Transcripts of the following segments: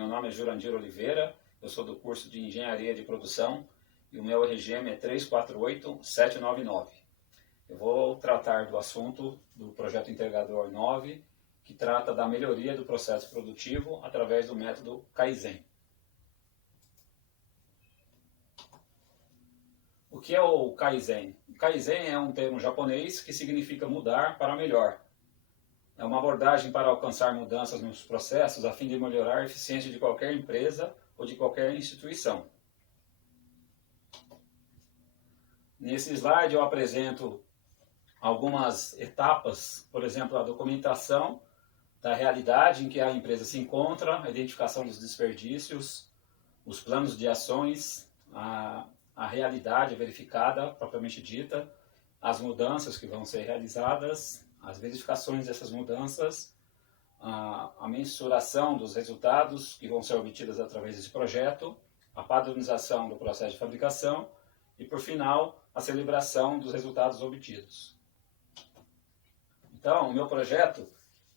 Meu nome é Jurandir Oliveira, eu sou do curso de Engenharia de Produção e o meu RGM é 348799. Eu vou tratar do assunto do Projeto Integrador 9, que trata da melhoria do processo produtivo através do método Kaizen. O que é o Kaizen? O Kaizen é um termo japonês que significa mudar para melhor. É uma abordagem para alcançar mudanças nos processos a fim de melhorar a eficiência de qualquer empresa ou de qualquer instituição. Nesse slide eu apresento algumas etapas, por exemplo, a documentação da realidade em que a empresa se encontra, a identificação dos desperdícios, os planos de ações, a realidade verificada, propriamente dita, as mudanças que vão ser realizadas, as verificações dessas mudanças, a mensuração dos resultados que vão ser obtidos através desse projeto, a padronização do processo de fabricação e, por final, a celebração dos resultados obtidos. Então, o meu projeto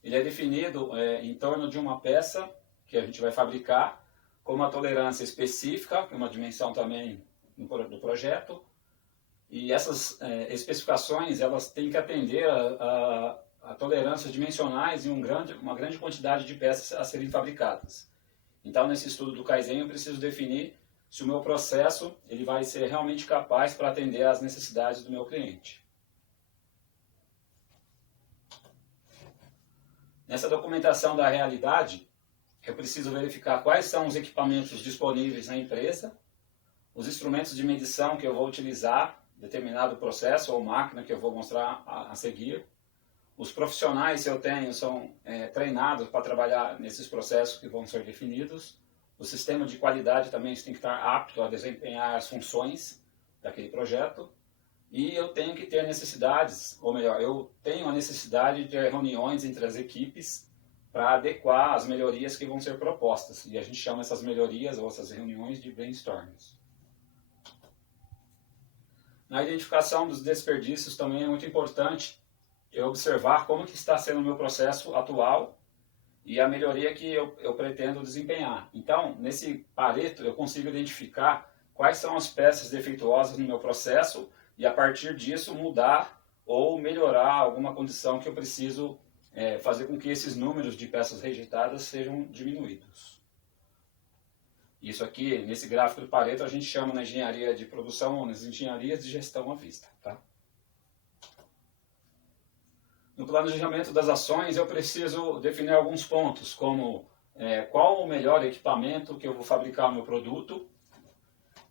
ele é definido em torno de uma peça que a gente vai fabricar com uma tolerância específica, que é uma dimensão também do projeto, e essas especificações elas têm que atender a tolerâncias dimensionais em uma grande quantidade de peças a serem fabricadas. Então, nesse estudo do Kaizen, eu preciso definir se o meu processo ele vai ser realmente capaz para atender às necessidades do meu cliente. Nessa documentação da realidade, eu preciso verificar quais são os equipamentos disponíveis na empresa, os instrumentos de medição que eu vou utilizar, determinado processo ou máquina que eu vou mostrar a seguir. Os profissionais que eu tenho são treinados para trabalhar nesses processos que vão ser definidos. O sistema de qualidade também tem que estar apto a desempenhar as funções daquele projeto. E eu tenho que ter necessidades, ou melhor, eu tenho a necessidade de ter reuniões entre as equipes para adequar as melhorias que vão ser propostas. E a gente chama essas melhorias ou essas reuniões de brainstormings. Na identificação dos desperdícios também é muito importante eu observar como que está sendo o meu processo atual e a melhoria que eu pretendo desempenhar. Então, nesse Pareto, eu consigo identificar quais são as peças defeituosas no meu processo e, a partir disso, mudar ou melhorar alguma condição que eu preciso fazer com que esses números de peças rejeitadas sejam diminuídos. Isso aqui, nesse gráfico do Pareto, a gente chama na engenharia de produção ou nas engenharias de gestão à vista. Tá? No planejamento das ações, eu preciso definir alguns pontos, como qual o melhor equipamento que eu vou fabricar o meu produto,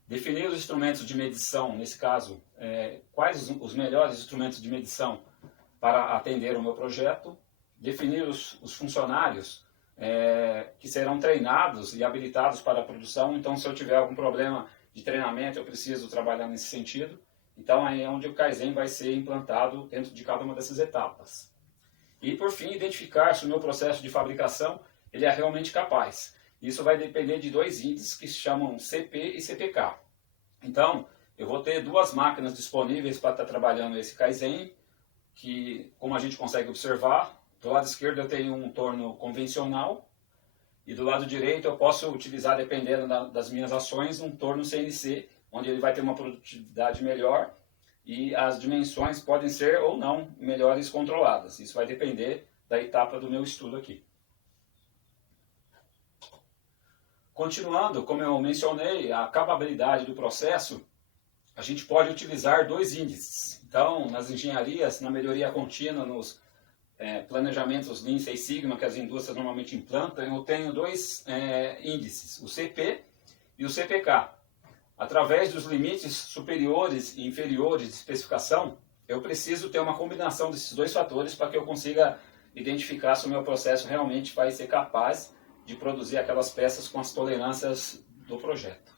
definir os instrumentos de medição, nesse caso, quais os melhores instrumentos de medição para atender o meu projeto, definir os funcionários que serão treinados e habilitados para a produção. Então, se eu tiver algum problema de treinamento, eu preciso trabalhar nesse sentido. Então, aí é onde o Kaizen vai ser implantado dentro de cada uma dessas etapas. E, por fim, identificar se o meu processo de fabricação ele é realmente capaz. Isso vai depender de dois índices que se chamam CP e CPK. Então, eu vou ter duas máquinas disponíveis para estar trabalhando esse Kaizen, que, como a gente consegue observar, do lado esquerdo eu tenho um torno convencional e do lado direito eu posso utilizar, dependendo das minhas ações, um torno CNC, onde ele vai ter uma produtividade melhor e as dimensões podem ser ou não melhores controladas. Isso vai depender da etapa do meu estudo aqui. Continuando, como eu mencionei, a acababilidade do processo, a gente pode utilizar dois índices. Então, nas engenharias, na melhoria contínua, nos planejamentos Lean Six Sigma que as indústrias normalmente implantam, eu tenho dois índices, o CP e o CPK. Através dos limites superiores e inferiores de especificação, eu preciso ter uma combinação desses dois fatores para que eu consiga identificar se o meu processo realmente vai ser capaz de produzir aquelas peças com as tolerâncias do projeto.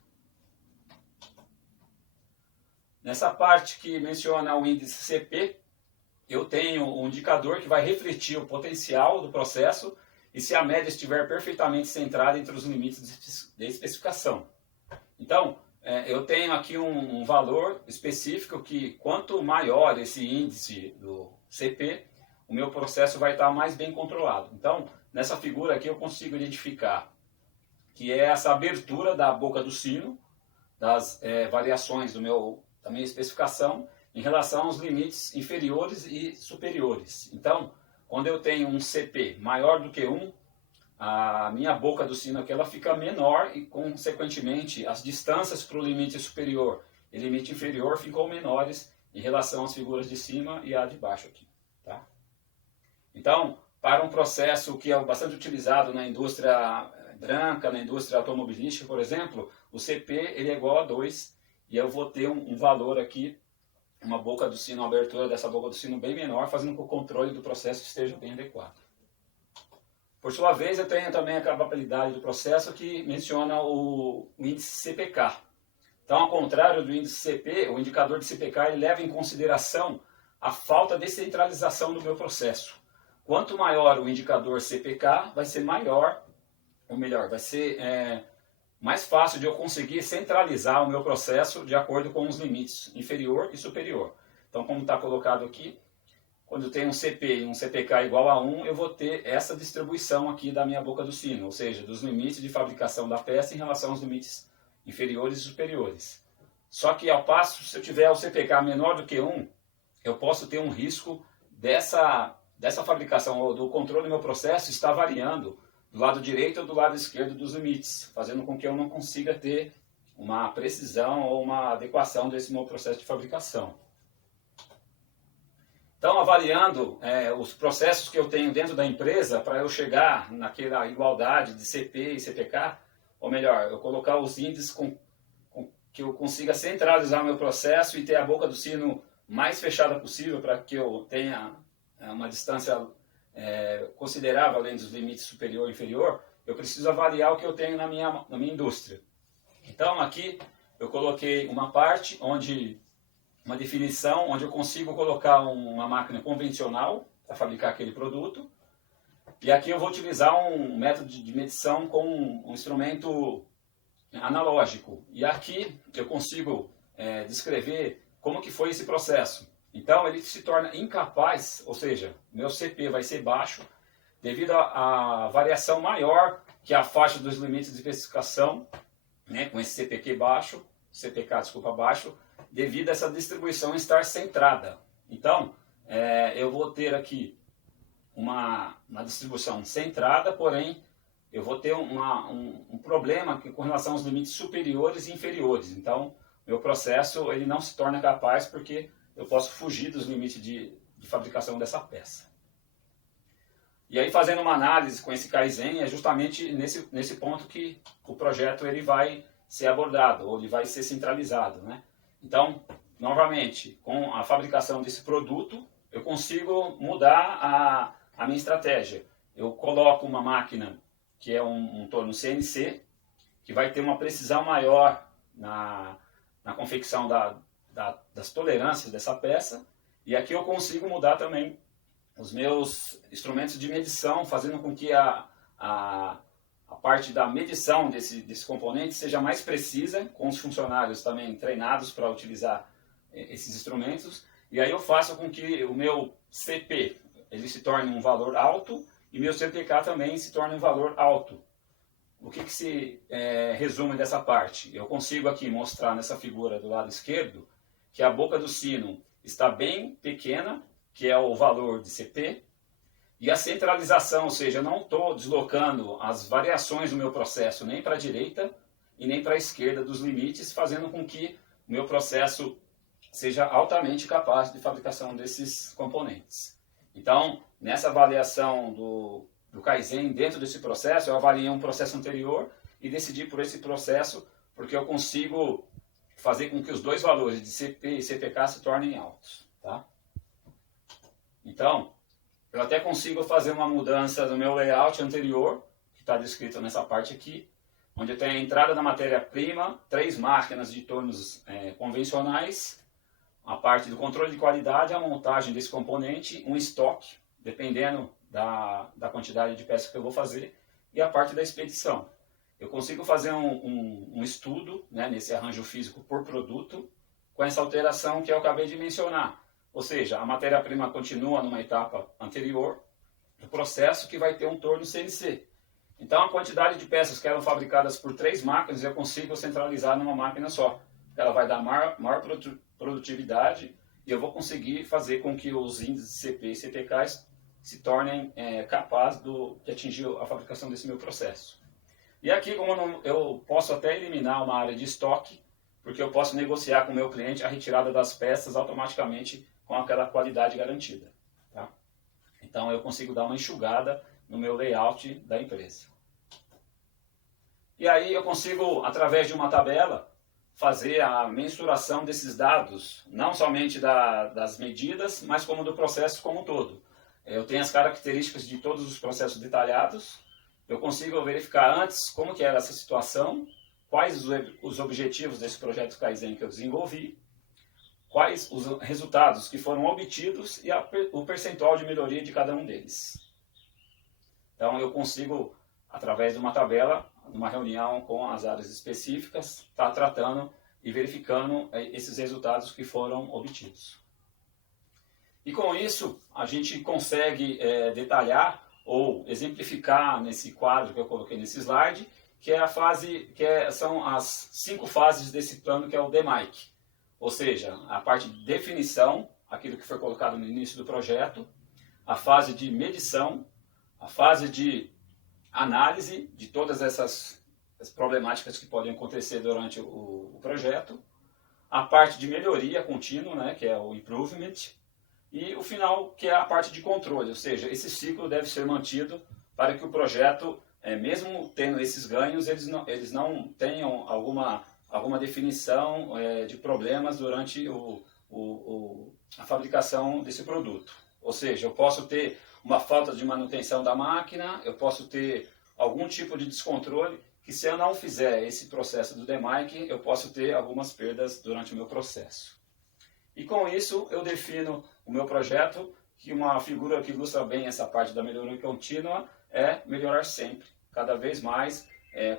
Nessa parte que menciona o índice CP, eu tenho um indicador que vai refletir o potencial do processo e se a média estiver perfeitamente centrada entre os limites de especificação. Então, eu tenho aqui um valor específico que quanto maior esse índice do CP, o meu processo vai estar mais bem controlado. Então, nessa figura aqui eu consigo identificar que é essa abertura da boca do sino, das variações da minha especificação em relação aos limites inferiores e superiores. Então, quando eu tenho um CP maior do que 1, a minha boca do sino aqui ela fica menor e, consequentemente, as distâncias para o limite superior e limite inferior ficam menores em relação às figuras de cima e a de baixo aqui. Tá? Então, para um processo que é bastante utilizado na indústria branca, na indústria automobilística, por exemplo, o CP ele é igual a 2 e eu vou ter um valor aqui, uma boca do sino, uma abertura dessa boca do sino bem menor, fazendo com que o controle do processo esteja bem adequado. Por sua vez, eu tenho também a capabilidade do processo que menciona o índice CPK. Então, ao contrário do índice CP, o indicador de CPK ele leva em consideração a falta de centralização do meu processo. Quanto maior o indicador CPK, vai ser maior, ou melhor, vai ser mais fácil de eu conseguir centralizar o meu processo de acordo com os limites inferior e superior. Então, como está colocado aqui, quando eu tenho um CP e um CPK igual a 1, eu vou ter essa distribuição aqui da minha boca do sino, ou seja, dos limites de fabricação da peça em relação aos limites inferiores e superiores. Só que ao passo, se eu tiver o CPK menor do que 1, eu posso ter um risco dessa fabricação ou do controle do meu processo estar variando do lado direito ou do lado esquerdo dos limites, fazendo com que eu não consiga ter uma precisão ou uma adequação desse meu processo de fabricação. Então, avaliando os processos que eu tenho dentro da empresa para eu chegar naquela igualdade de CP e CPK, ou melhor, eu colocar os índices com que eu consiga centralizar o meu processo e ter a boca do sino mais fechada possível para que eu tenha uma distância considerável além dos limites superior e inferior, eu preciso avaliar o que eu tenho na minha indústria. Então, aqui eu coloquei uma parte uma definição onde eu consigo colocar uma máquina convencional para fabricar aquele produto. E aqui eu vou utilizar um método de medição com um instrumento analógico. E aqui eu consigo descrever como que foi esse processo. Então ele se torna incapaz, ou seja, meu CP vai ser baixo devido à variação maior que a faixa dos limites de especificação, né, com esse CPK baixo, baixo, devido a essa distribuição estar centrada. Então, eu vou ter aqui uma distribuição centrada, porém, eu vou ter um problema com relação aos limites superiores e inferiores. Então, meu processo ele não se torna capaz porque eu posso fugir dos limites de fabricação dessa peça. E aí, fazendo uma análise com esse Kaizen, é justamente nesse ponto que o projeto ele vai ser abordado, ou ele vai ser centralizado, né? Então, novamente, com a fabricação desse produto, eu consigo mudar a minha estratégia. Eu coloco uma máquina que é um torno CNC, que vai ter uma precisão maior na confecção das tolerâncias dessa peça, e aqui eu consigo mudar também os meus instrumentos de medição, fazendo com que a parte da medição desse componente seja mais precisa, com os funcionários também treinados para utilizar esses instrumentos, e aí eu faço com que o meu CP ele se torne um valor alto e meu CPK também se torne um valor alto. O que se resume dessa parte? Eu consigo aqui mostrar nessa figura do lado esquerdo que a boca do sino está bem pequena, que é o valor de CP, e a centralização, ou seja, eu não estou deslocando as variações do meu processo nem para a direita e nem para a esquerda dos limites, fazendo com que o meu processo seja altamente capaz de fabricação desses componentes. Então, nessa avaliação do Kaizen dentro desse processo, eu avaliei um processo anterior e decidi por esse processo porque eu consigo fazer com que os dois valores de CP e CPK se tornem altos. Tá? Então, eu até consigo fazer uma mudança do meu layout anterior, que está descrito nessa parte aqui, onde eu tenho a entrada da matéria-prima, 3 máquinas de tornos convencionais, a parte do controle de qualidade, a montagem desse componente, um estoque, dependendo da quantidade de peças que eu vou fazer, e a parte da expedição. Eu consigo fazer um estudo, né, nesse arranjo físico por produto, com essa alteração que eu acabei de mencionar. Ou seja, a matéria-prima continua numa etapa anterior do processo que vai ter um torno CNC. Então a quantidade de peças que eram fabricadas por 3 máquinas eu consigo centralizar numa máquina só. Ela vai dar maior produtividade e eu vou conseguir fazer com que os índices CP e CPK se tornem capazes de atingir a fabricação desse meu processo. E aqui, como eu posso até eliminar uma área de estoque, porque eu posso negociar com o meu cliente a retirada das peças automaticamente com aquela qualidade garantida. Tá? Então eu consigo dar uma enxugada no meu layout da empresa. E aí eu consigo, através de uma tabela, fazer a mensuração desses dados, não somente das medidas, mas como do processo como um todo. Eu tenho as características de todos os processos detalhados, eu consigo verificar antes como que era essa situação, quais os objetivos desse projeto Kaizen que eu desenvolvi, quais os resultados que foram obtidos e o percentual de melhoria de cada um deles. Então eu consigo, através de uma tabela, numa reunião com as áreas específicas, estar tratando e verificando esses resultados que foram obtidos. E com isso, a gente consegue detalhar ou exemplificar nesse quadro que eu coloquei nesse slide, que é a fase, são as 5 fases desse plano, que é o DMAIC. Ou seja, a parte de definição, aquilo que foi colocado no início do projeto, a fase de medição, a fase de análise de todas essas problemáticas que podem acontecer durante o projeto, a parte de melhoria contínua, né, que é o improvement, e o final, que é a parte de controle, ou seja, esse ciclo deve ser mantido para que o projeto, mesmo tendo esses ganhos, eles não tenham alguma definição de problemas durante a fabricação desse produto. Ou seja, eu posso ter uma falta de manutenção da máquina, eu posso ter algum tipo de descontrole, que se eu não fizer esse processo do DMAIC, eu posso ter algumas perdas durante o meu processo. E com isso eu defino o meu projeto, que uma figura que ilustra bem essa parte da melhoria contínua é melhorar sempre, cada vez mais,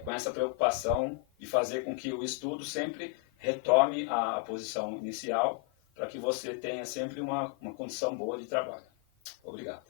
com essa preocupação de fazer com que o estudo sempre retome a posição inicial, para que você tenha sempre uma condição boa de trabalho. Obrigado.